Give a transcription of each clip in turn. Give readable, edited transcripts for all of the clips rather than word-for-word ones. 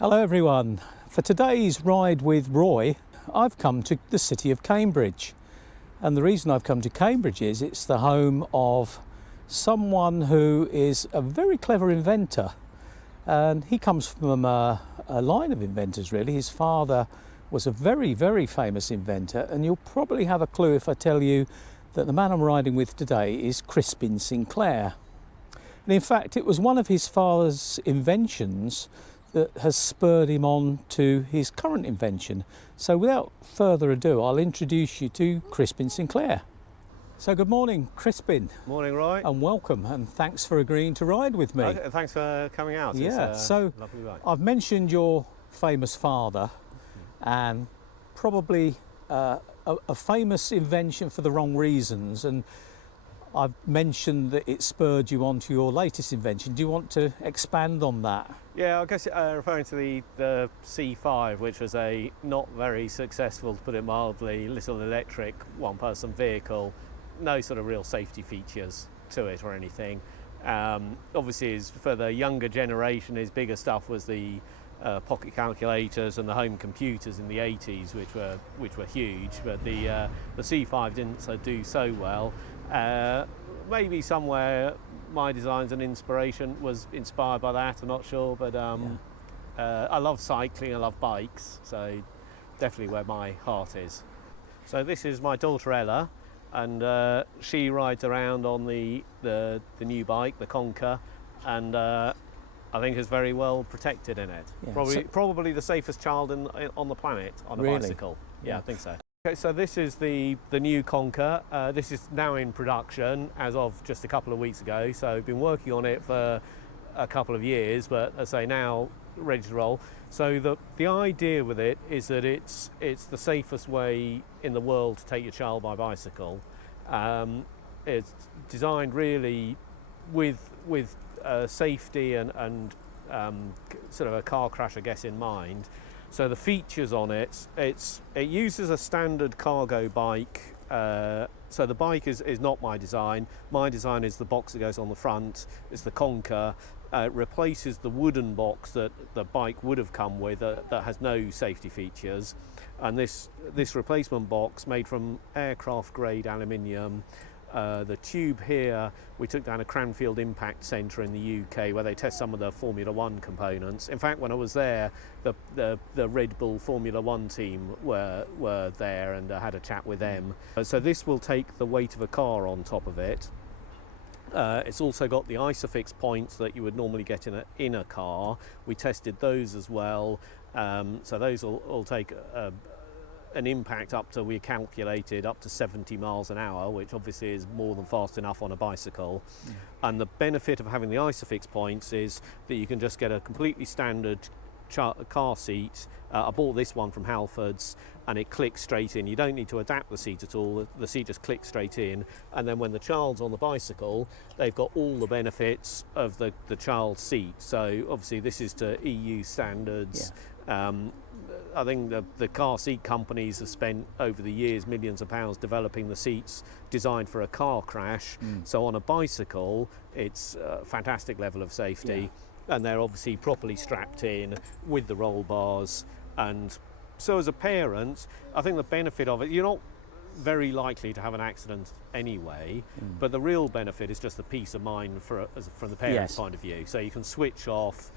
Hello everyone. For today's ride with Roy, I've come to the city of Cambridge. And the reason I've come to Cambridge is it's the home of someone who is a very clever inventor. And he comes from a line of inventors really. His father was a very, very famous inventor, and you'll probably have a clue if I tell you that the man I'm riding with today is Crispin Sinclair. And in fact, it was one of his father's inventions that has spurred him on to his current invention. So without further ado, I'll introduce you to Crispin Sinclair. So good morning, Crispin. Morning, Roy. And welcome, and thanks for agreeing to ride with me. Okay, thanks for coming out. Yeah, it's so lovely ride. I've mentioned your famous father, and probably a famous invention for the wrong reasons, and I've mentioned that it spurred you on to your latest invention. Do you want to expand on that? Yeah, I guess referring to the C5, which was a not very successful, to put it mildly, little electric one-person vehicle. No sort of real safety features to it or anything. Obviously, for the younger generation, his bigger stuff was the pocket calculators and the home computers in the 80s, which were huge. But the C5 didn't do so well. Maybe somewhere my designs and inspiration was inspired by that, I'm not sure, but I love cycling, I love bikes, so definitely where my heart is. So this is my daughter Ella, and she rides around on the new bike, the Conquer, and I think is very well protected in it. Yeah. Probably the safest child on the planet on a bicycle. Yeah, I think so. Okay, so this is the new Conquer. This is now in production as of just a couple of weeks ago. So I've been working on it for a couple of years, but as I say, now ready to roll. So the idea with it is that it's the safest way in the world to take your child by bicycle. It's designed really with safety and sort of a car crash, I guess, in mind. So the features on it uses a standard cargo bike. So the bike is not my design. My design is the box that goes on the front. It's the Conquer. It replaces the wooden box that the bike would have come with that has no safety features. And this replacement box, made from aircraft grade aluminium. The tube here, we took down a Cranfield Impact Centre in the UK where they test some of the Formula One components. In fact, when I was there, the Red Bull Formula One team were there, and I had a chat with them. So this will take the weight of a car on top of it. It's also got the ISOFIX points that you would normally get in a car. We tested those as well. So those will take an impact we calculated up to 70 miles an hour, which obviously is more than fast enough on a bicycle. And the benefit of having the ISOFIX points is that you can just get a completely standard car seat. I bought this one from Halfords, and it clicks straight in. You don't need to adapt the seat at all. The seat just clicks straight in, and then when the child's on the bicycle, they've got all the benefits of the child's seat. So obviously this is to EU standards. Yeah. I think the car seat companies have spent over the years millions of pounds developing the seats designed for a car crash. So on a bicycle, it's a fantastic level of safety, and they're obviously properly strapped in with the roll bars. And so as a parent, I think the benefit of it, you're not very likely to have an accident anyway, but the real benefit is just the peace of mind from the parent's point of view. So you can switch off,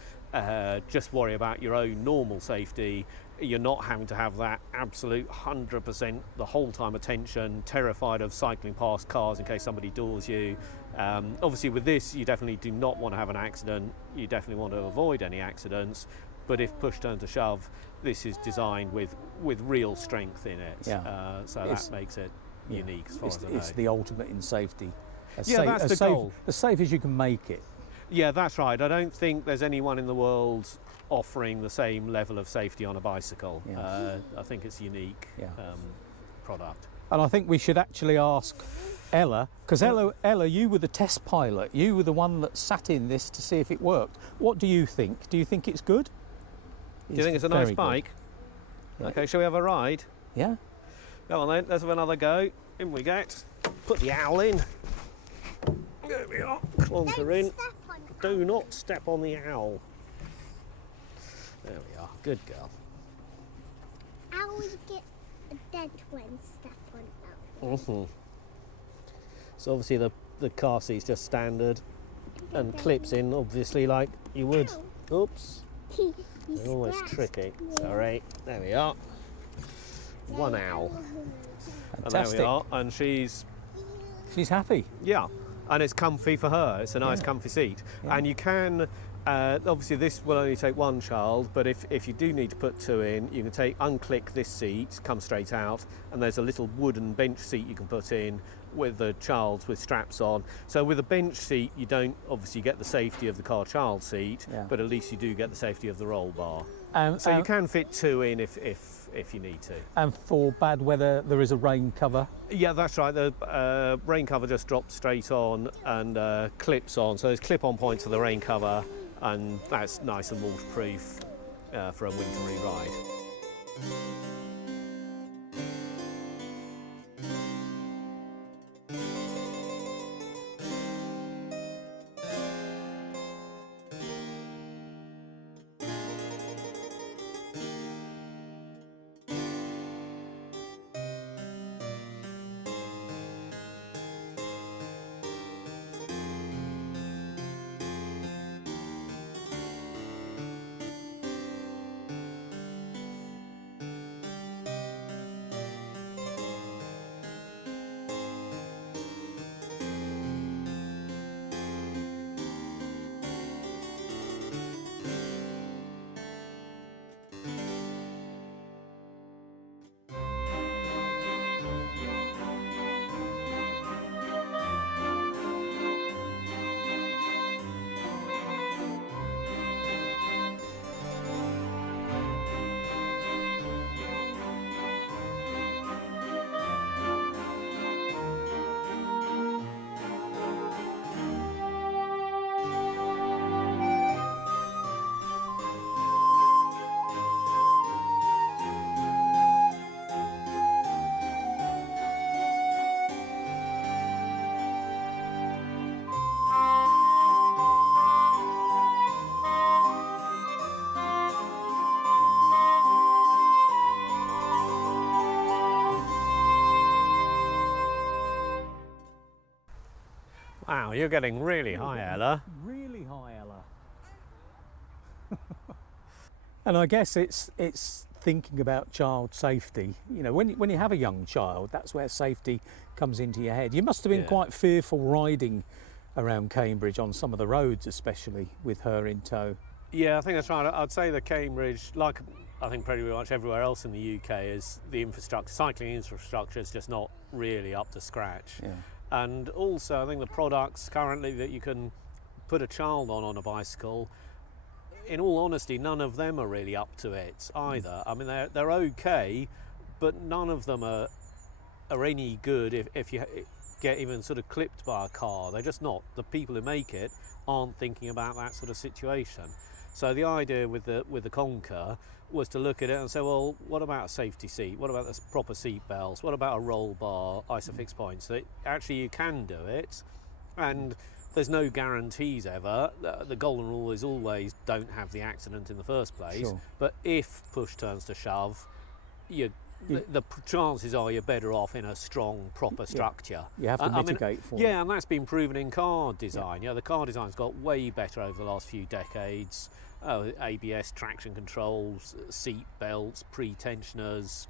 just worry about your own normal safety. You're not having to have that absolute 100% the whole time attention, terrified of cycling past cars in case somebody doors you. Obviously with this, you definitely do not want to have an accident. You definitely want to avoid any accidents. But if push turns to shove, this is designed with real strength in it. Yeah. So that makes it unique as far as I know. It's the ultimate in safety. That's the goal. As safe as you can make it. Yeah, that's right. I don't think there's anyone in the world offering the same level of safety on a bicycle. Yeah. I think it's a unique product. And I think we should actually ask Ella, because Ella, you were the test pilot. You were the one that sat in this to see if it worked. What do you think? Do you think it's good? Do you think it's a nice bike? Yeah. Okay, shall we have a ride? Yeah. Go on then, let's have another go. In we get. Put the owl in. There we are. Clonker in. Do not step on the owl. There we are. Good girl. I would get a dead one step on that one. Mm-hmm. So obviously the car seat's just standard and clips in, obviously, like you would. Oops. You They're always scratched tricky. me. Sorry. There we are. One owl. And there Fantastic. we are. And she's, She's happy. yeah. And it's comfy for her. It's a nice, Yeah. comfy seat. Yeah. And you can, obviously this will only take one child, but if you do need to put two in, you can unclick this seat, come straight out, and there's a little wooden bench seat you can put in with the child with straps on. So with a bench seat, you don't obviously get the safety of the car child seat, Yeah. but at least you do get the safety of the roll bar. And, So you can fit two in if you need to. and for bad weather, there is a rain cover. Yeah, that's right. The rain cover just drops straight on and clips on. So there's clip-on points for the rain cover, and that's nice and waterproof for a wintry ride. Wow, you're getting really high, Ella. Really high, Ella. And I guess it's thinking about child safety. You know, when you have a young child, that's where safety comes into your head. You must have been Yeah. quite fearful riding around Cambridge on some of the roads, especially with her in tow. Yeah, I think that's right. I'd say that Cambridge, like I think pretty much everywhere else in the UK, is the infrastructure, cycling infrastructure is just not really up to scratch. Yeah. And also, I think the products currently that you can put a child on a bicycle, in all honesty, none of them are really up to it either. I mean, they're okay, but none of them are any good if you get even sort of clipped by a car. They're just not. The people who make it aren't thinking about that sort of situation. So the idea with the Conquer was to look at it and say, well, what about a safety seat? What about the proper seat belts? What about a roll bar, isofix points? That actually you can do it, and there's no guarantees ever. The golden rule is always don't have the accident in the first place. Sure. But if push turns to shove, the chances are you're better off in a strong, proper structure. You have to mitigate for it. Yeah, and that's been proven in car design. Yeah, the car design's got way better over the last few decades. ABS, traction controls, seat belts, pre-tensioners,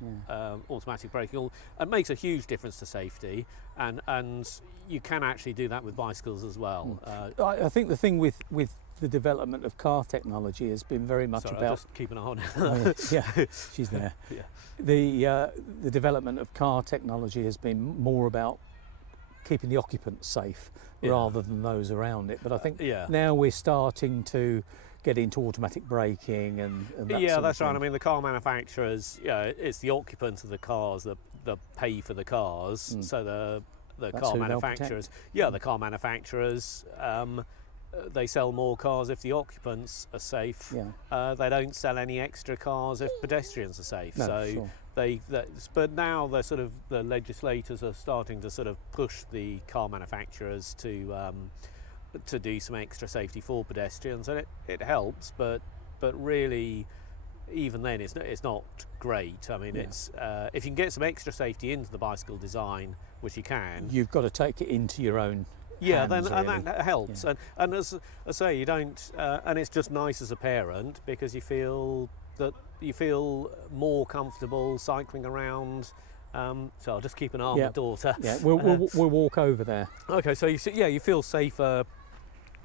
automatic braking. It makes a huge difference to safety, and you can actually do that with bicycles as well. I think the thing with the development of car technology has been very much Sorry, I'll about. just keep an eye on it. Oh, yeah, she's there. Yeah. The development of car technology has been more about keeping the occupants safe rather than those around it. But I think now we're starting to get into automatic braking and that Yeah, sort of that's right. thing. I mean, the car manufacturers, it's the occupants of the cars that pay for the cars. So the That's car who they'll manufacturers, the car manufacturers, they sell more cars if the occupants are safe. Yeah. They don't sell any extra cars if pedestrians are safe. No, So sure. but now the legislators are starting to sort of push the car manufacturers to do some extra safety for pedestrians, and it helps. But really, even then it's not great. I mean, it's if you can get some extra safety into the bicycle design, which you can, You've got to take it into your own yeah, hands, then really. and that helps. Yeah. And as I say, you don't, and it's just nice as a parent because you feel more comfortable cycling around. So I'll just keep an eye on Yeah. the daughter. Yeah, we'll walk over there. Okay, so you feel safer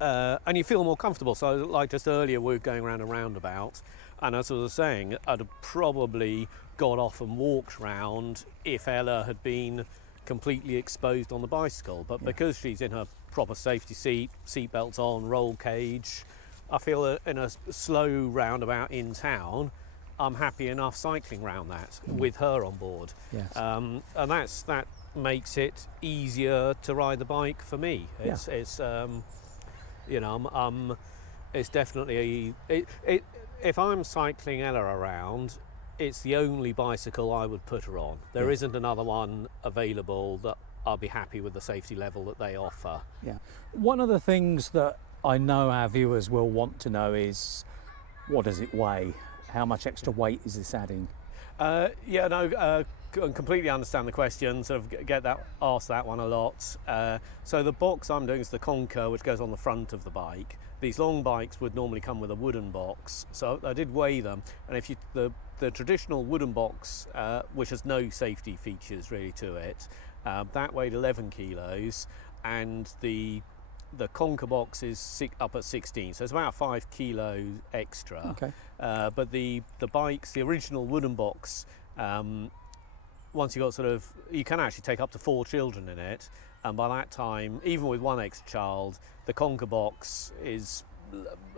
and you feel more comfortable. So like just earlier we were going around a roundabout, and as I was saying, I'd have probably got off and walked round if Ella had been completely exposed on the bicycle. But because she's in her proper safety seat belts on, roll cage, I feel that in a slow roundabout in town, I'm happy enough cycling round that with her on board. Yes. And that makes it easier to ride the bike for me. It's you know, it's definitely if I'm cycling Ella around, it's the only bicycle I would put her on. There isn't another one available that I'll be happy with the safety level that they offer. Yeah. One of the things that I know our viewers will want to know is, what does it weigh? How much extra weight is this adding? I completely understand the question. Sort of asked that one a lot. So the box I'm doing is the Conker, which goes on the front of the bike. These long bikes would normally come with a wooden box, so I did weigh them. And if the traditional wooden box, which has no safety features really to it, that weighed 11 kilos, and the Conker box is up at 16, so it's about 5 kilos extra. Okay. But the bikes, the original wooden box, once you can actually take up to 4 children in it, and by that time, even with one extra child, the Conker box is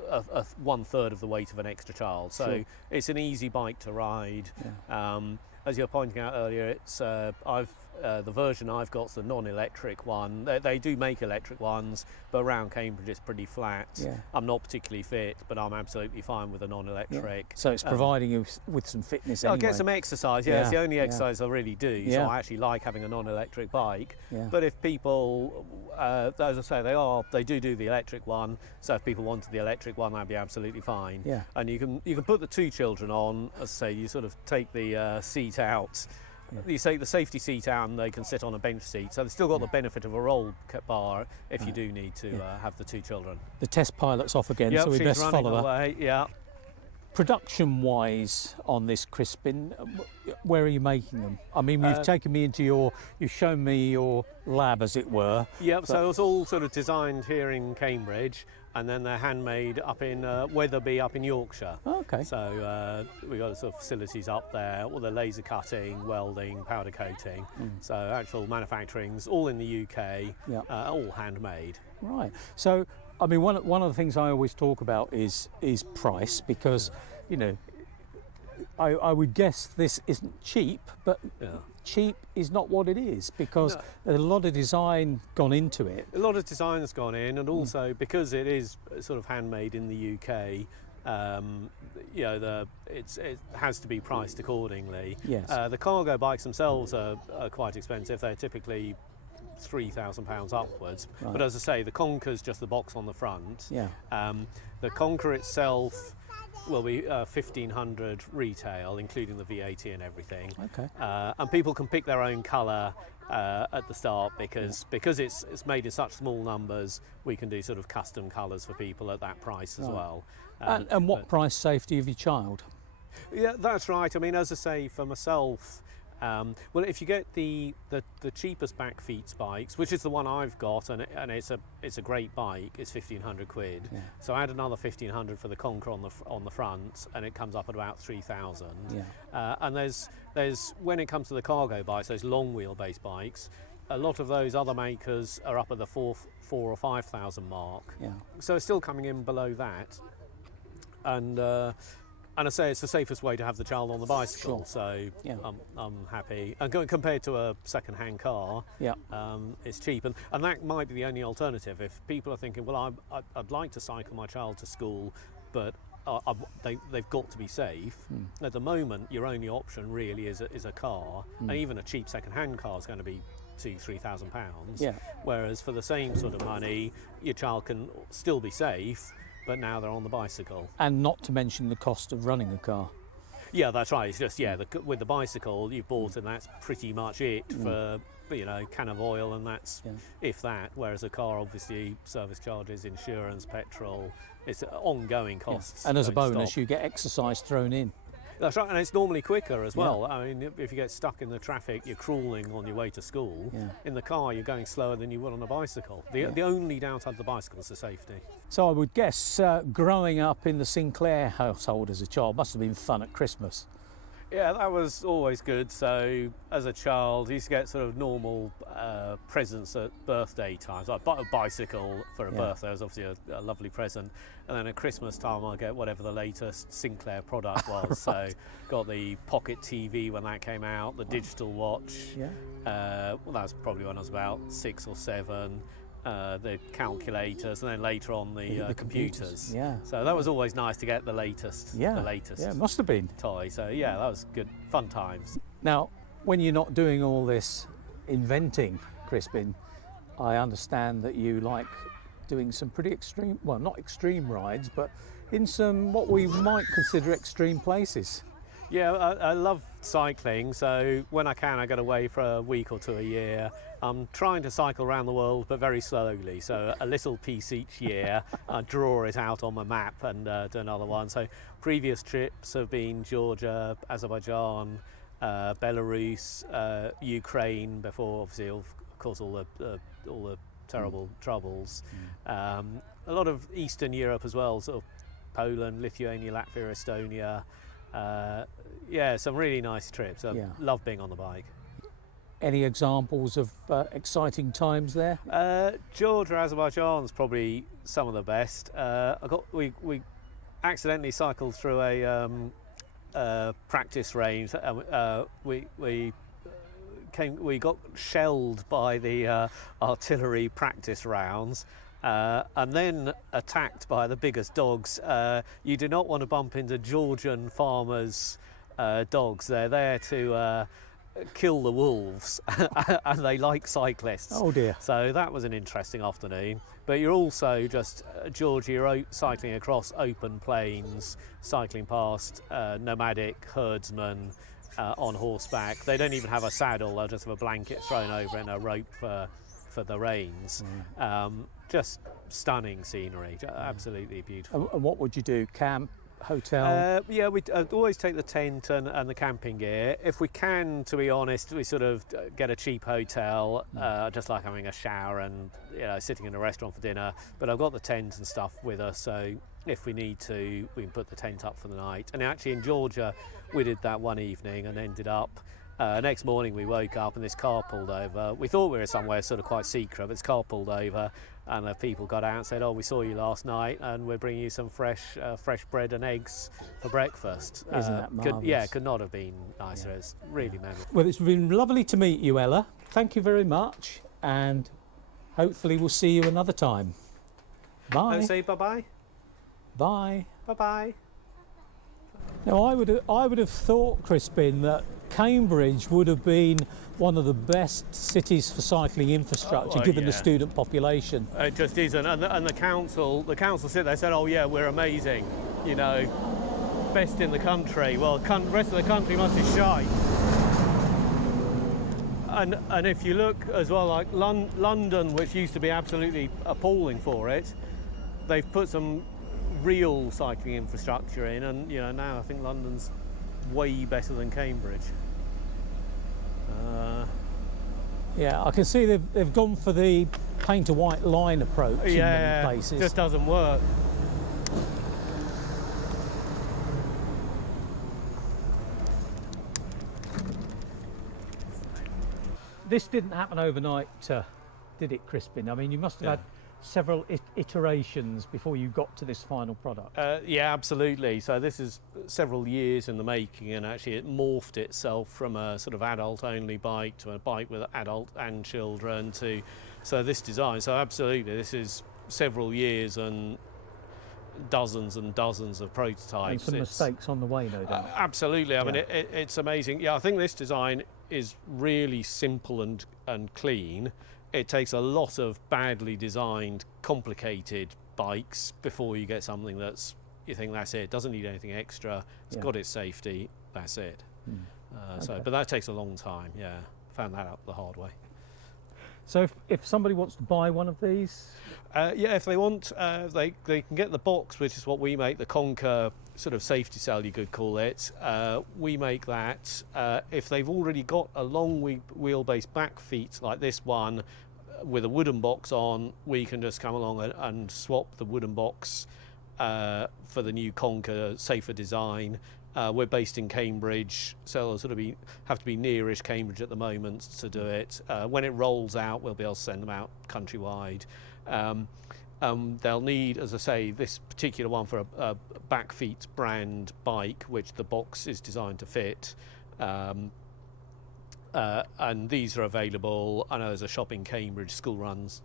a 1/3 of the weight of an extra child. So Sure. it's an easy bike to ride. Yeah. As you were pointing out earlier, it's the version I've got is the non-electric one. They do make electric ones, but around Cambridge it's pretty flat. Yeah. I'm not particularly fit, but I'm absolutely fine with a non-electric. So it's providing you with some fitness I'll anyway. get some exercise, Yeah, it's the only yeah. exercise I really do, so Yeah. I actually like having a non-electric bike. Yeah. But if people, as I say, they do the electric one, so if people wanted the electric one, that'd be absolutely fine. Yeah. And you can put the 2 children on, as I say, you sort of take the seat out, you take the safety seat out and they can sit on a bench seat, so they've still got the benefit of a roll bar if you do need to have the 2 children. The test pilot's off again, Yep, so we she's best running follow her. away, yeah. Production-wise on this Crispin, where are you making them? I mean, you've taken me into you've shown me your lab, as it were. Yep, so it's all sort of designed here in Cambridge, and then they're handmade up in Wetherby, up in Yorkshire. Okay. So we've got sort of facilities up there, all the laser cutting, welding, powder coating. So actual manufacturing's all in the UK, all handmade. Right. So, I mean, one of the things I always talk about is price, because, you know, I would guess this isn't cheap, but cheap is not what it is, because there's a lot of design gone into it. A lot of design's gone in, and also because it is sort of handmade in the UK, you know, it has to be priced accordingly. Yes. The cargo bikes themselves are quite expensive. They're typically £3,000 upwards. Right. But as I say, the Conker's just the box on the front. Yeah. The Conker itself will be 1,500 retail, including the VAT and everything. Okay. And people can pick their own colour at the start, because it's made in such small numbers. We can do sort of custom colours for people at that price as well. And what price safety of your child? Yeah, that's right. I mean, as I say, for myself, well, if you get the cheapest Bakfiets bikes, which is the one I've got, and it's a great bike, it's 1,500 quid. Yeah. So I add another 1,500 for the Conker on the front, and it comes up at about 3,000. Yeah. And there's when it comes to the cargo bikes, those long wheelbase bikes, a lot of those other makers are up at the 4,000 or 5,000 mark. Yeah. So it's still coming in below that. And I say it's the safest way to have the child on the bicycle, Sure. so Yeah. I'm happy. And compared to a second-hand car, Yeah. it's cheap, and that might be the only alternative. If people are thinking, well, I'd like to cycle my child to school, but they've got to be safe. At the moment, your only option really is a car, and even a cheap second-hand car is going to be £2,000-3,000. Yeah. Whereas for the same sort of money, your child can still be safe, but now they're on the bicycle. And not to mention the cost of running a car. Yeah, that's right. It's just, with the bicycle you've bought, and that's pretty much it for, can of oil, and that's if that. Whereas a car, obviously, service charges, insurance, petrol, it's ongoing costs. And as a bonus, you get exercise thrown in. That's right, and it's normally quicker as well. I mean, if you get stuck in the traffic, you're crawling on your way to school. In the car, you're going slower than you would on a bicycle. The only downside of the bicycle is the safety. So I would guess growing up in the Sinclair household as a child must have been fun at Christmas. Yeah, that was always good. So as a child, I used to get sort of normal presents at birthday times. Like a bicycle for a birthday was obviously a lovely present. And then at Christmas time, I'll get whatever the latest Sinclair product was. So got the pocket TV when that came out, the digital watch. Well, that was probably when I was about 6 or 7. The calculators, and then later on the computers. So that was always nice to get the latest. The latest. Yeah, it must have been. Toy. So yeah, that was good, fun times. Now, when you're not doing all this inventing, Crispin, I understand that you like doing some pretty extreme, well, not extreme rides, but in some what we might consider extreme places. Yeah, I love cycling, so when I can I get away for a week or 2 a year. I'm trying to cycle around the world, but very slowly, so a little piece each year. I draw it out on my map and do another one. So previous trips have been Georgia, Azerbaijan, Belarus, Ukraine, before obviously of course all the terrible troubles. A lot of Eastern Europe as well, sort of Poland, Lithuania, Latvia, Estonia. Some really nice trips. I love being on the bike. Any examples of exciting times there? Georgia, Azerbaijan's probably some of the best. We accidentally cycled through a practice range. We got shelled by the artillery practice rounds. And then attacked by the biggest dogs. You do not want to bump into Georgian farmers' dogs. They're there to kill the wolves, and they like cyclists. Oh dear. So that was an interesting afternoon. But you're also just Georgia, you're cycling across open plains, cycling past nomadic herdsmen on horseback. They don't even have a saddle, they'll just have a blanket thrown over and a rope for the reins. Just stunning scenery, absolutely beautiful. And what would you do? Camp, hotel? We always take the tent and the camping gear. If we can, to be honest, we sort of get a cheap hotel, just like having a shower and sitting in a restaurant for dinner. But I've got the tent and stuff with us, so if we need to, we can put the tent up for the night. And actually in Georgia, we did that one evening and ended up next morning we woke up and this car pulled over. We thought we were somewhere sort of quite secret, but this car pulled over and the people got out and said, "Oh, we saw you last night and we're bringing you some fresh bread and eggs for breakfast." Isn't that marvellous? Could not have been nicer. It's really memorable. Well, it's been lovely to meet you, Ella. Thank you very much, and hopefully we'll see you another time. Bye. Say bye-bye. Bye. Bye-bye. Now, I would have thought, Crispin, that Cambridge would have been one of the best cities for cycling infrastructure, given the student population. It just isn't, and the council sit there and said, "Oh yeah, we're amazing, best in the country." Well, the rest of the country must be shite. And if you look as well, like London, which used to be absolutely appalling for it, they've put some real cycling infrastructure in, and now I think London's way better than Cambridge. Yeah, I can see they've gone for the paint a white line approach in many places. It just doesn't work. This didn't happen overnight, did it, Crispin? I mean, you must have had several iterations before you got to this final product. Yeah, absolutely. So this is several years in the making, and actually it morphed itself from a sort of adult-only bike to a bike with adult and children so this design. So absolutely, this is several years and dozens of prototypes. And some mistakes on the way, no doubt. Absolutely. I mean, it's amazing. Yeah, I think this design is really simple and clean. It takes a lot of badly designed, complicated bikes before you get something you think that's it. Doesn't need anything extra. It's got its safety. that's it. Okay. But that takes a long time. Yeah, found that out the hard way. So if somebody wants to buy one of these, Yeah, if they want, they can get the box, which is what we make, the Conquer sort of safety cell, you could call it. We make that. If they've already got a long wheelbase Bakfiets like this one with a wooden box on, we can just come along and swap the wooden box for the new Conquer safer design. We're based in Cambridge, so it'll sort of have to be nearish Cambridge at the moment to do it. When it rolls out, we'll be able to send them out countrywide. They'll need, as I say, this particular one for a Bakfiets brand bike, which the box is designed to fit. And these are available. I know there's a shop in Cambridge, School Runs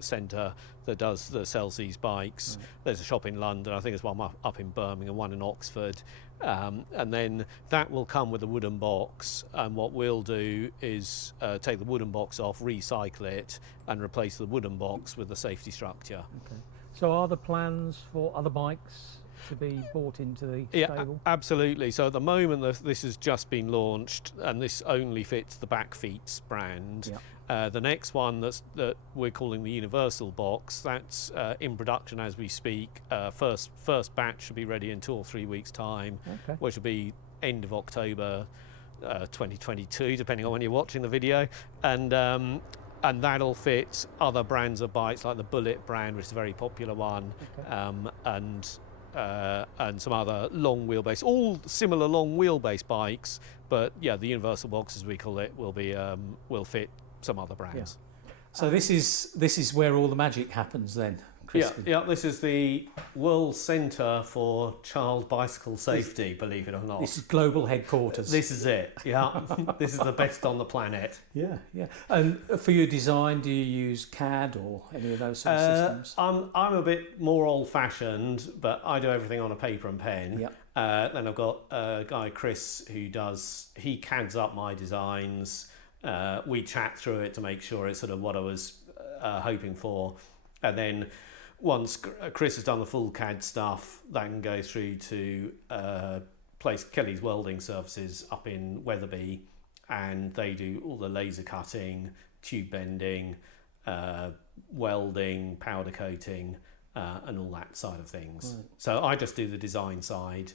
Centre, that sells these bikes. There's a shop in London. I think there's one up in Birmingham, one in Oxford. And then that will come with a wooden box. And what we'll do is take the wooden box off, recycle it, and replace the wooden box with the safety structure. okay. So are there plans for other bikes to be bought into the stable? Absolutely. So at the moment, this has just been launched, and this only fits the Bakfiets brand. Yeah. The next one that we're calling the Universal Box, that's in production as we speak. First batch should be ready in 2 or 3 weeks' time, Okay. which will be end of October 2022, depending on when you're watching the video. And that'll fit other brands of bikes like the Bullet brand, which is a very popular one, Okay. and some other long wheelbase, all similar long wheelbase bikes. But yeah, the Universal Box, as we call it, will fit some other brands. So this is where all the magic happens then, Crispin. Yeah. This is the World Centre for Child Bicycle Safety, believe it or not. This is global headquarters. This is it. Yeah, this is the best on the planet. Yeah. And for your design, do you use CAD or any of those sort of systems? I'm a bit more old-fashioned, but I do everything on a paper and pen. Yep. Then I've got a guy, Chris, he CADs up my designs. We chat through it to make sure it's sort of what I was hoping for. And then once Chris has done the full CAD stuff, that can go through to place Kelly's Welding Services up in Wetherby, and they do all the laser cutting, tube bending, welding, powder coating, and all that side of things. Right. So I just do the design side.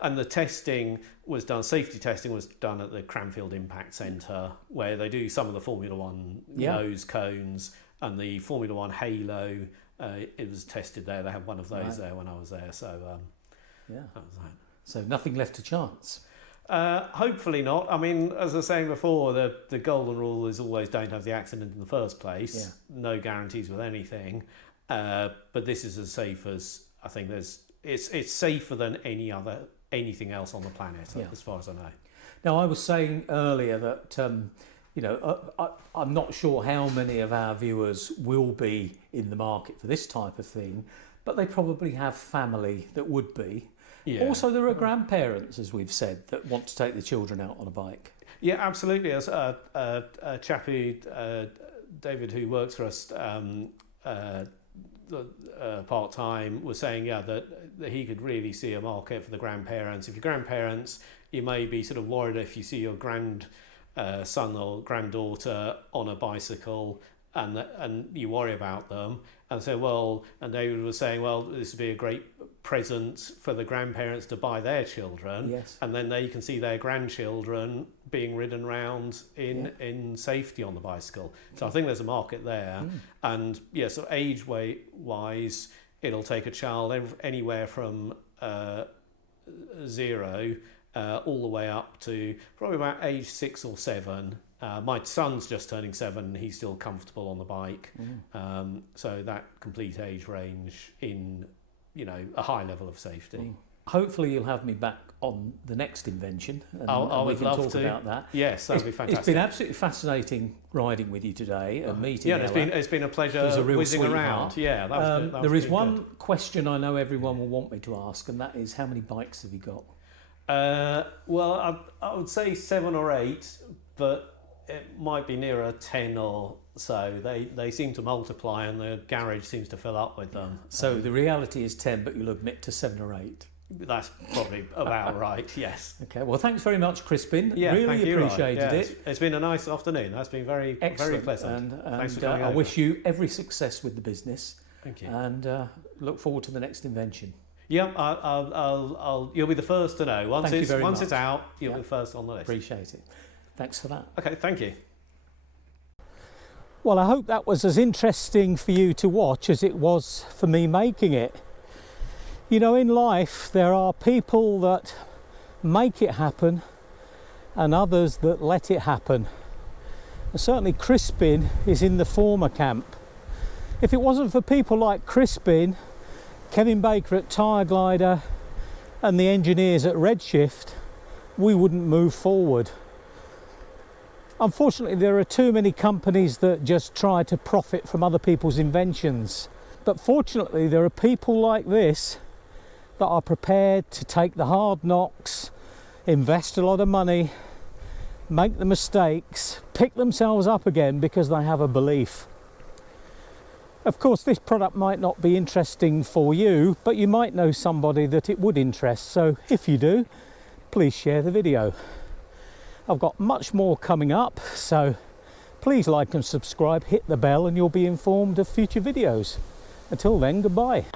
And the testing was done, safety testing was done at the Cranfield Impact Centre, where they do some of the Formula One nose cones and the Formula One halo. It was tested there. They had one of those there when I was there. So that was that. So nothing left to chance. Hopefully not. I mean, as I was saying before, the golden rule is always don't have the accident in the first place. Yeah. No guarantees with anything. But this is as safe as I think it's safer than anything else on the planet, as far as I know. Now, I was saying earlier that I'm not sure how many of our viewers will be in the market for this type of thing, but they probably have family that would be. Yeah. Also, there are grandparents, as we've said, that want to take the children out on a bike. Yeah, absolutely. As a chap who, David, who works for us part-time, was saying that he could really see a market for the grandparents. If your grandparents, you may be sort of worried if you see your grandson or granddaughter on a bicycle and you worry about them, and so and David was saying, this would be a great present for the grandparents to buy their children. Yes. And then they can see their grandchildren being ridden around in safety on the bicycle. So I think there's a market there. And so age-wise, it'll take a child anywhere from 0 all the way up to probably about age 6 or 7. My son's just turning 7 and he's still comfortable on the bike. So that complete age range in a high level of safety. Hopefully you'll have me back on the next invention and we can talk about that. Yes, that'd be fantastic. It's been absolutely fascinating riding with you today and meeting Ella. It's been a pleasure whizzing around. Yeah, that was good. There is one question I know everyone will want me to ask, and that is, how many bikes have you got? I would say 7 or 8, but it might be nearer 10 or so. They seem to multiply and the garage seems to fill up with them. So the reality is 10, but you'll admit to 7 or 8. That's probably about right, yes. Okay, well, thanks very much, Crispin. Yeah, really thank you, appreciated Ryan. Yeah, it. It's been a nice afternoon. That's been very, Excellent. very pleasant. And Thanks for coming I over. wish you every success with the business. Thank you. And look forward to the next invention. Yeah, you'll be the first to know. Once Thank you very it's much. out, you'll Yeah. be first on the list. Appreciate it. Thanks for that. Okay, thank you. Well, I hope that was as interesting for you to watch as it was for me making it. You know, in life there are people that make it happen and others that let it happen. And certainly Crispin is in the former camp. If it wasn't for people like Crispin, Kevin Baker at Tyre Glider and the engineers at Redshift, we wouldn't move forward. Unfortunately, there are too many companies that just try to profit from other people's inventions. But fortunately, there are people like this that are prepared to take the hard knocks, invest a lot of money, make the mistakes, pick themselves up again because they have a belief. Of course, this product might not be interesting for you, but you might know somebody that it would interest. So if you do, please share the video. I've got much more coming up, so please like and subscribe, hit the bell, and you'll be informed of future videos. Until then, goodbye.